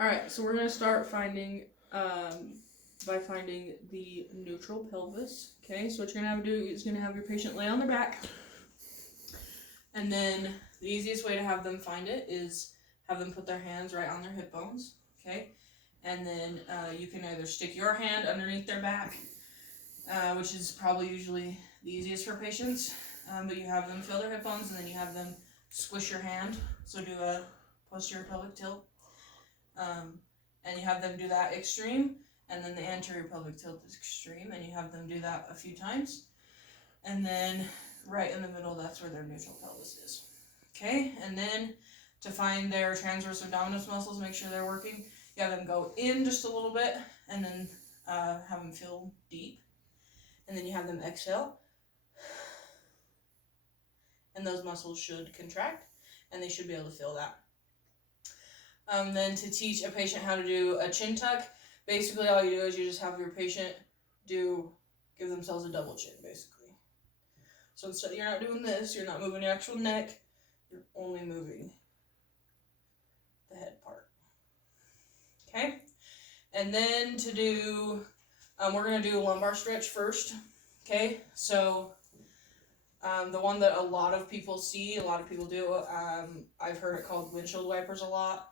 Alright, so we're going to start finding, by finding the neutral pelvis. Okay, so what you're going to have to do is you're going to have your patient lay on their back. And then the easiest way to have them find it is have them put their hands right on their hip bones. Okay, and then you can either stick your hand underneath their back, which is probably usually the easiest for patients, but you have them feel their hip bones, and then you have them squish your hand, so do a posterior pelvic tilt, and you have them do that extreme, and then the anterior pelvic tilt is extreme, and you have them do that a few times, and then right in the middle, that's where their neutral pelvis is. Okay, and then to find their transverse abdominis muscles, make sure they're working, you have them go in just a little bit, and then have them feel deep, and then you have them exhale, and those muscles should contract, and they should be able to feel that. Then to teach a patient how to do a chin tuck, basically all you do is you just have your patient give themselves a double chin, basically. So instead, you're not doing this, you're not moving your actual neck, you're only moving the head part. Okay? And then to do, we're going to do a lumbar stretch first. Okay? So, the one that a lot of people see, a lot of people do, I've heard it called windshield wipers a lot.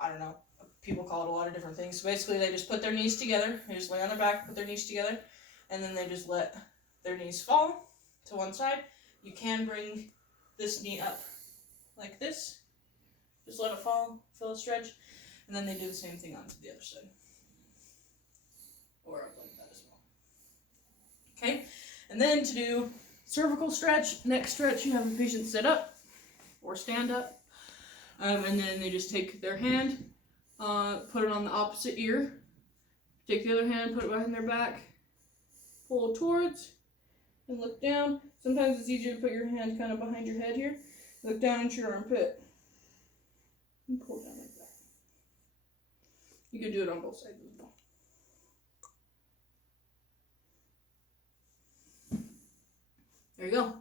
I don't know. People call it a lot of different things. So basically, they just put their knees together. They just lay on their back, put their knees together, and then they just let their knees fall to one side. You can bring this knee up like this. Just let it fall, feel a stretch, and then they do the same thing onto the other side. Or up like that as well. Okay? And then to do cervical stretch, neck stretch, you have the patient sit up or stand up. And then they just take their hand, put it on the opposite ear, take the other hand, put it behind their back, pull towards, and look down. Sometimes it's easier to put your hand kind of behind your head here. Look down into your armpit, and pull down like that. You can do it on both sides as well. There you go.